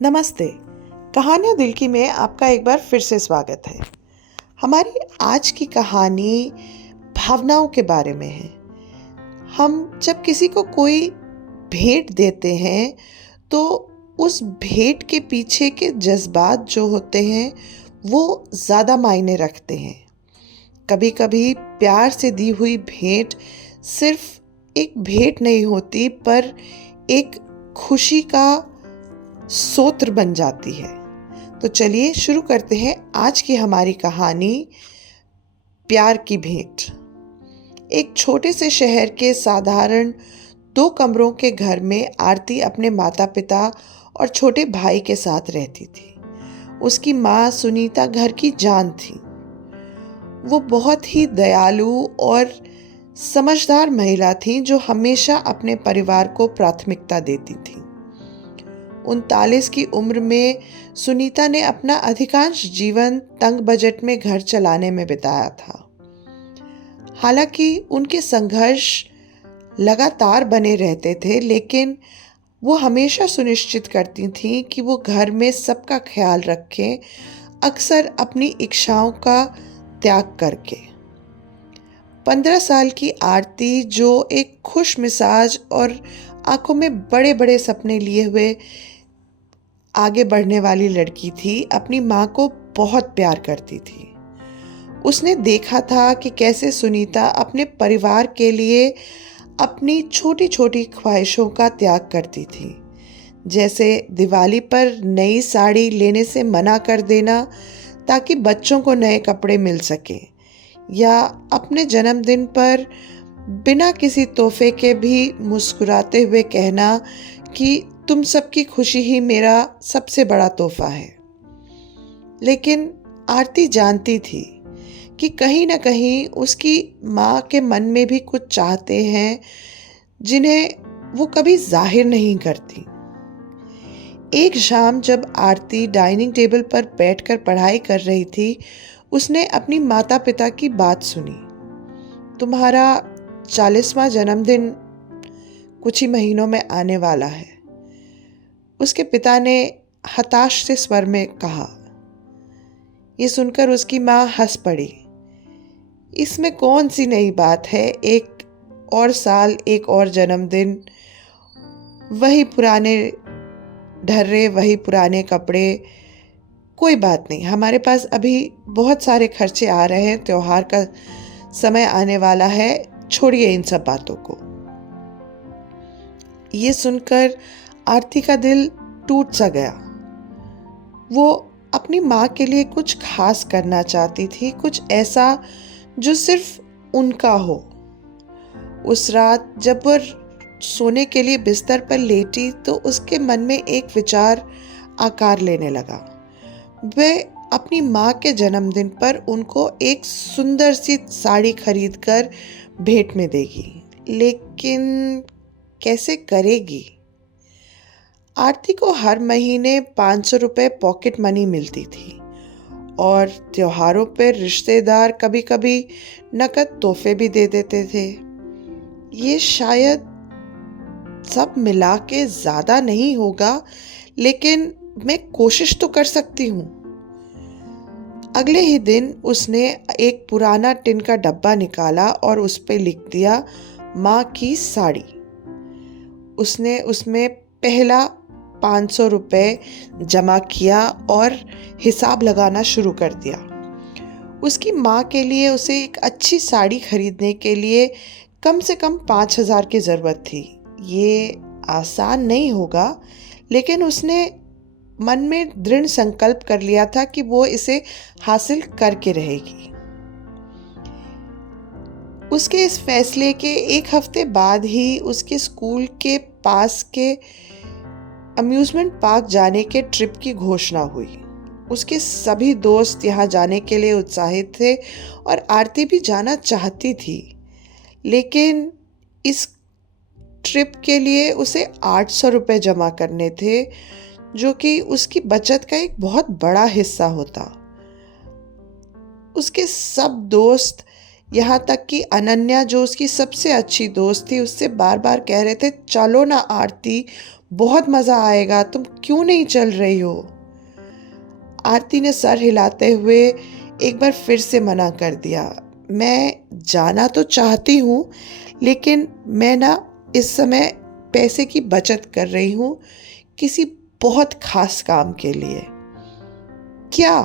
नमस्ते। कहानियाँ दिल की में आपका एक बार फिर से स्वागत है। हमारी आज की कहानी भावनाओं के बारे में है। हम जब किसी को कोई भेंट देते हैं तो उस भेंट के पीछे के जज्बात जो होते हैं वो ज़्यादा मायने रखते हैं। कभी कभी प्यार से दी हुई भेंट सिर्फ एक भेंट नहीं होती पर एक खुशी का सोत्र बन जाती है। तो चलिए शुरू करते हैं आज की हमारी कहानी, प्यार की भेंट। एक छोटे से शहर के साधारण 2 कमरों के घर में आरती अपने माता पिता और छोटे भाई के साथ रहती थी। उसकी माँ सुनीता घर की जान थी। वो बहुत ही दयालु और समझदार महिला थी जो हमेशा अपने परिवार को प्राथमिकता देती थी। 39 की उम्र में सुनीता ने अपना अधिकांश जीवन तंग बजट में घर चलाने में बिताया था। हालांकि उनके संघर्ष लगातार बने रहते थे, लेकिन वो हमेशा सुनिश्चित करती थीं कि वो घर में सबका ख्याल रखें, अक्सर अपनी इच्छाओं का त्याग करके। 15 साल की आरती, जो एक खुश मिजाज और आंखों में बड़े बड़े सपने लिए हुए आगे बढ़ने वाली लड़की थी, अपनी माँ को बहुत प्यार करती थी। उसने देखा था कि कैसे सुनीता अपने परिवार के लिए अपनी छोटी छोटी ख्वाहिशों का त्याग करती थी, जैसे दिवाली पर नई साड़ी लेने से मना कर देना ताकि बच्चों को नए कपड़े मिल सके, या अपने जन्मदिन पर बिना किसी तोहफे के भी मुस्कुराते हुए कहना कि तुम सबकी खुशी ही मेरा सबसे बड़ा तोहफा है। लेकिन आरती जानती थी कि कहीं ना कहीं उसकी माँ के मन में भी कुछ चाहते हैं जिन्हें वो कभी जाहिर नहीं करती। एक शाम जब आरती डाइनिंग टेबल पर बैठकर पढ़ाई कर रही थी, उसने अपनी माता पिता की बात सुनी। तुम्हारा 40वां जन्मदिन कुछ ही महीनों में आने वाला है, उसके पिता ने हताश से स्वर में कहा। ये सुनकर उसकी माँ हंस पड़ी। इसमें कौन सी नई बात है, एक और साल, एक और जन्मदिन, वही पुराने ढर्रे, वही पुराने कपड़े। कोई बात नहीं, हमारे पास अभी बहुत सारे खर्चे आ रहे हैं, त्योहार का समय आने वाला है, छोड़िए इन सब बातों को। ये सुनकर आरती का दिल टूट सा गया। वो अपनी माँ के लिए कुछ खास करना चाहती थी, कुछ ऐसा जो सिर्फ उनका हो। उस रात जब वह सोने के लिए बिस्तर पर लेटी तो उसके मन में एक विचार आकार लेने लगा। वह अपनी माँ के जन्मदिन पर उनको एक सुंदर सी साड़ी खरीदकर भेंट में देगी, लेकिन कैसे करेगी? आरती को हर महीने 500 रुपये पॉकेट मनी मिलती थी और त्योहारों पर रिश्तेदार कभी कभी नकद तोहफे भी दे देते थे। ये शायद सब मिला के ज़्यादा नहीं होगा, लेकिन मैं कोशिश तो कर सकती हूँ। अगले ही दिन उसने एक पुराना टिन का डब्बा निकाला और उस पर लिख दिया, माँ की साड़ी। उसने उसमें पहला 500 रुपये जमा किया और हिसाब लगाना शुरू कर दिया। उसकी माँ के लिए उसे एक अच्छी साड़ी खरीदने के लिए कम से कम 5,000 की ज़रूरत थी। ये आसान नहीं होगा, लेकिन उसने मन में दृढ़ संकल्प कर लिया था कि वो इसे हासिल करके रहेगी। उसके इस फैसले के एक हफ्ते बाद ही उसके स्कूल के पास के अम्यूज़मेंट पार्क जाने के ट्रिप की घोषणा हुई। उसके सभी दोस्त यहाँ जाने के लिए उत्साहित थे और आरती भी जाना चाहती थी, लेकिन इस ट्रिप के लिए उसे 800 रुपये जमा करने थे, जो कि उसकी बचत का एक बहुत बड़ा हिस्सा होता। उसके सब दोस्त यहाँ तक कि अनन्या जो उसकी सबसे अच्छी दोस्त थी उससे बार बार कह रहे थे, चलो ना आरती, बहुत मज़ा आएगा, तुम क्यों नहीं चल रही हो। आरती ने सर हिलाते हुए एक बार फिर से मना कर दिया, मैं जाना तो चाहती हूँ, लेकिन मैं ना इस समय पैसे की बचत कर रही हूँ किसी बहुत खास काम के लिए। क्या?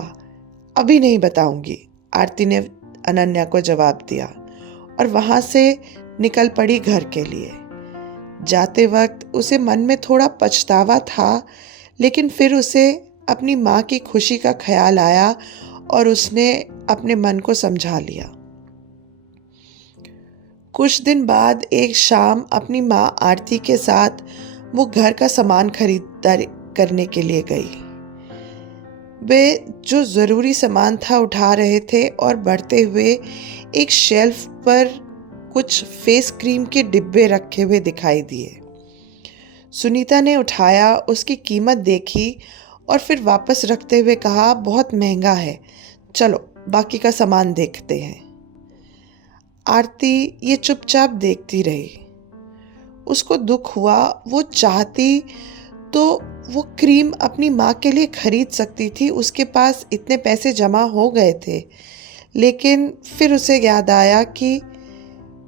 अभी नहीं बताऊंगी, आरती ने अनन्या को जवाब दिया और वहां से निकल पड़ी घर के लिए। जाते वक्त उसे मन में थोड़ा पछतावा था, लेकिन फिर उसे अपनी माँ की खुशी का ख्याल आया और उसने अपने मन को समझा लिया। कुछ दिन बाद एक शाम अपनी माँ आरती के साथ वो घर का सामान खरीदारी करने के लिए गई। वे जो ज़रूरी सामान था उठा रहे थे और बढ़ते हुए एक शेल्फ पर कुछ फेस क्रीम के डिब्बे रखे हुए दिखाई दिए। सुनीता ने उठाया, उसकी कीमत देखी और फिर वापस रखते हुए कहा, बहुत महंगा है, चलो बाकी का सामान देखते हैं। आरती ये चुपचाप देखती रही। उसको दुख हुआ, वो चाहती तो वो क्रीम अपनी माँ के लिए खरीद सकती थी, उसके पास इतने पैसे जमा हो गए थे। लेकिन फिर उसे याद आया कि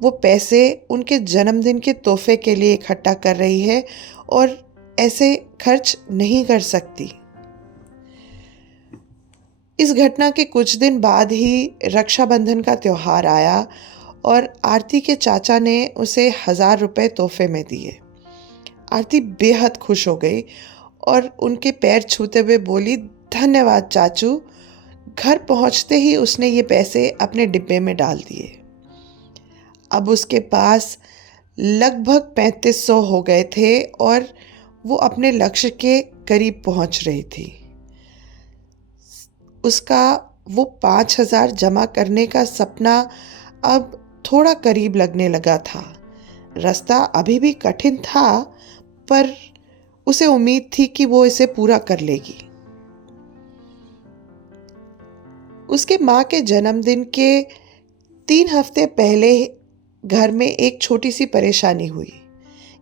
वो पैसे उनके जन्मदिन के तोहफे के लिए इकट्ठा कर रही है और ऐसे खर्च नहीं कर सकती। इस घटना के कुछ दिन बाद ही रक्षाबंधन का त्योहार आया और आरती के चाचा ने उसे 1000 रुपये तोहफे में दिए। आरती बेहद खुश हो गई और उनके पैर छूते हुए बोली, धन्यवाद चाचू। घर पहुंचते ही उसने ये पैसे अपने डिब्बे में डाल दिए। अब उसके पास लगभग 3500 हो गए थे और वो अपने लक्ष्य के करीब पहुंच रही थी। उसका वो 5000 जमा करने का सपना अब थोड़ा करीब लगने लगा था। रास्ता अभी भी कठिन था, पर उसे उम्मीद थी कि वो इसे पूरा कर लेगी। उसके माँ के जन्मदिन के 3 हफ्ते पहले घर में एक छोटी सी परेशानी हुई।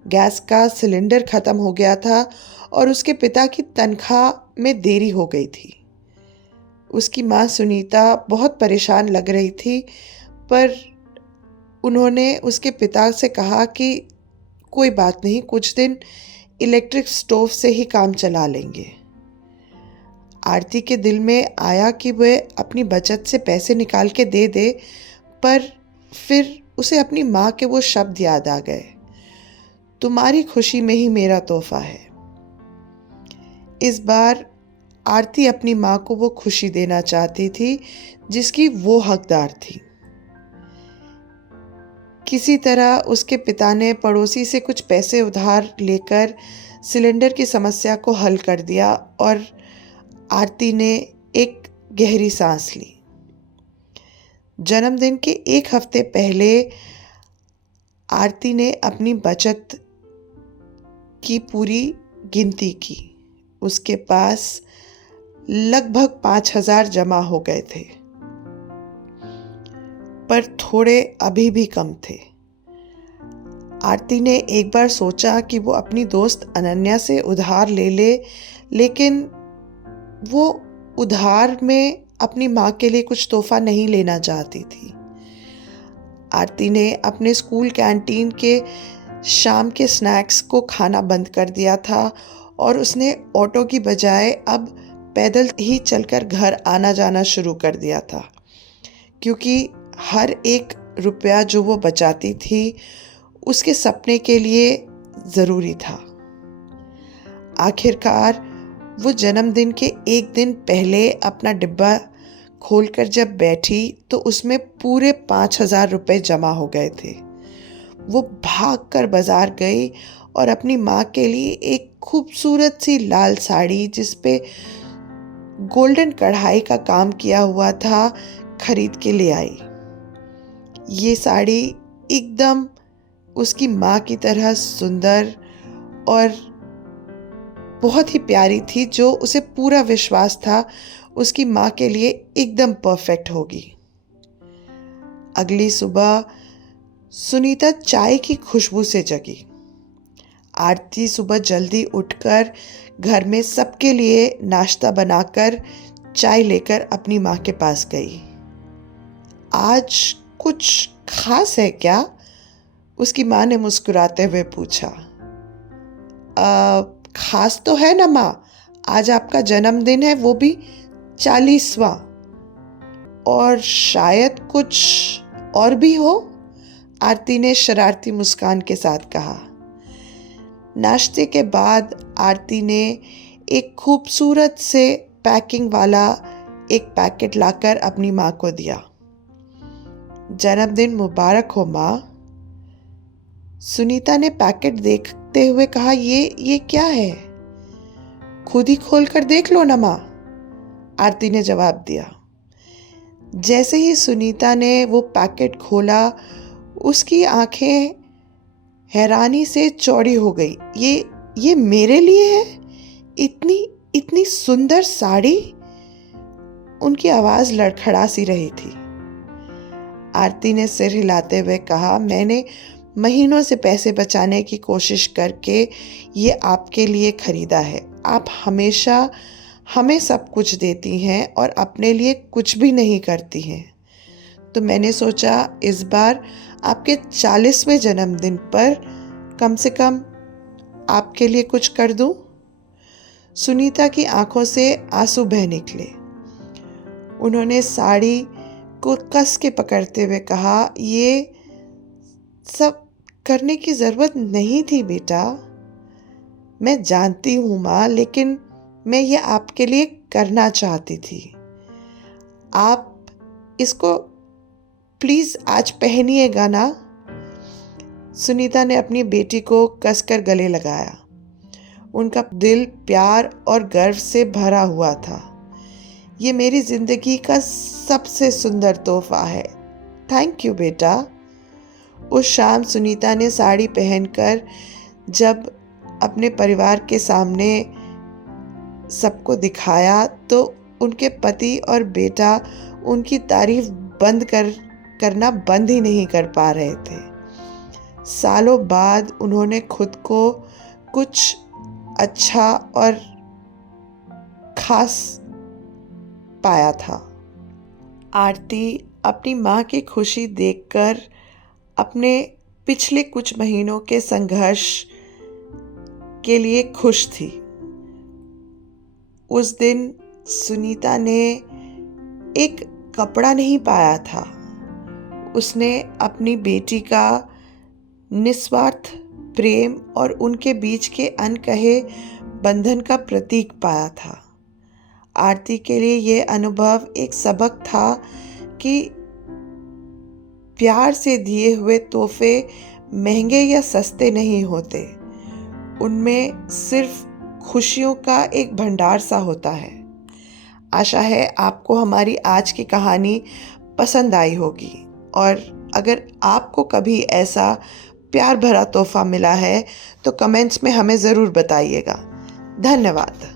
गैस का सिलेंडर खत्म हो गया था और उसके पिता की तनख्वाह में देरी हो गई थी। उसकी माँ सुनीता बहुत परेशान लग रही थी, पर उन्होंने उसके पिता से कहा कि कोई बात नहीं, कुछ दिन इलेक्ट्रिक स्टोव से ही काम चला लेंगे। आरती के दिल में आया कि वह अपनी बचत से पैसे निकाल के दे दे, पर फिर उसे अपनी माँ के वो शब्द याद आ गए, तुम्हारी खुशी में ही मेरा तोहफा है। इस बार आरती अपनी माँ को वो खुशी देना चाहती थी जिसकी वो हकदार थी। किसी तरह उसके पिता ने पड़ोसी से कुछ पैसे उधार लेकर सिलेंडर की समस्या को हल कर दिया और आरती ने एक गहरी सांस ली। जन्मदिन के 1 हफ्ते पहले आरती ने अपनी बचत की पूरी गिनती की। उसके पास लगभग 5000 जमा हो गए थे, पर थोड़े अभी भी कम थे। आरती ने एक बार सोचा कि वो अपनी दोस्त अनन्या से उधार ले ले, लेकिन वो उधार में अपनी माँ के लिए कुछ तोहफा नहीं लेना चाहती थी। आरती ने अपने स्कूल कैंटीन के शाम के स्नैक्स को खाना बंद कर दिया था और उसने ऑटो की बजाय अब पैदल ही चलकर घर आना जाना शुरू कर दिया था, क्योंकि हर एक रुपया जो वो बचाती थी उसके सपने के लिए ज़रूरी था। आखिरकार वो जन्मदिन के एक दिन पहले अपना डिब्बा खोलकर जब बैठी तो उसमें पूरे 5000 रुपये जमा हो गए थे। वो भागकर बाजार गई और अपनी माँ के लिए एक खूबसूरत सी लाल साड़ी जिस पे गोल्डन कढ़ाई का काम किया हुआ था खरीद के ले आई। ये साड़ी एकदम उसकी माँ की तरह सुंदर और बहुत ही प्यारी थी, जो उसे पूरा विश्वास था उसकी माँ के लिए एकदम परफेक्ट होगी। अगली सुबह सुनीता चाय की खुशबू से जगी। आरती सुबह जल्दी उठकर घर में सबके लिए नाश्ता बनाकर चाय लेकर अपनी माँ के पास गई। आज कुछ खास है क्या? उसकी माँ ने मुस्कुराते हुए पूछा। खास तो है ना माँ, आज आपका जन्मदिन है, वो भी 40वां। और शायद कुछ और भी हो, आरती ने शरारती मुस्कान के साथ कहा। नाश्ते के बाद आरती ने एक खूबसूरत से पैकिंग वाला एक पैकेट लाकर अपनी माँ को दिया। जन्मदिन मुबारक हो माँ। सुनीता ने पैकेट देखते हुए कहा, ये क्या है? खुद ही खोल कर देख लो ना माँ, आरती ने जवाब दिया। जैसे ही सुनीता ने वो पैकेट खोला, उसकी आंखें हैरानी से चौड़ी हो गई। ये मेरे लिए है? इतनी सुंदर साड़ी? उनकी आवाज लड़खड़ा सी रही थी। आरती ने सिर हिलाते हुए कहा, मैंने महीनों से पैसे बचाने की कोशिश करके ये आपके लिए खरीदा है। आप हमेशा हमें सब कुछ देती हैं और अपने लिए कुछ भी नहीं करती हैं, तो मैंने सोचा इस बार आपके 40वें जन्मदिन पर कम से कम आपके लिए कुछ कर दूं। सुनीता की आंखों से आंसू बह निकले। उन्होंने साड़ी को कस के पकड़ते हुए कहा, ये सब करने की जरूरत नहीं थी बेटा। मैं जानती हूँ माँ, लेकिन मैं ये आपके लिए करना चाहती थी। आप इसको प्लीज आज पहनिएगा ना। सुनीता ने अपनी बेटी को कसकर गले लगाया। उनका दिल प्यार और गर्व से भरा हुआ था। ये मेरी जिंदगी का सबसे सुंदर तोहफा है। थैंक यू बेटा। उस शाम सुनीता ने साड़ी पहनकर जब अपने परिवार के सामने सबको दिखाया, तो उनके पति और बेटा उनकी तारीफ करना बंद ही नहीं कर पा रहे थे। सालों बाद उन्होंने खुद को कुछ अच्छा और खास पाया था। आरती अपनी माँ की खुशी देखकर अपने पिछले कुछ महीनों के संघर्ष के लिए खुश थी। उस दिन सुनीता ने एक कपड़ा नहीं पाया था, उसने अपनी बेटी का निस्वार्थ प्रेम और उनके बीच के अनकहे बंधन का प्रतीक पाया था। आरती के लिए यह अनुभव एक सबक था कि प्यार से दिए हुए तोहफे महंगे या सस्ते नहीं होते, उनमें सिर्फ खुशियों का एक भंडार सा होता है। आशा है आपको हमारी आज की कहानी पसंद आई होगी, और अगर आपको कभी ऐसा प्यार भरा तोहफा मिला है तो कमेंट्स में हमें ज़रूर बताइएगा। धन्यवाद।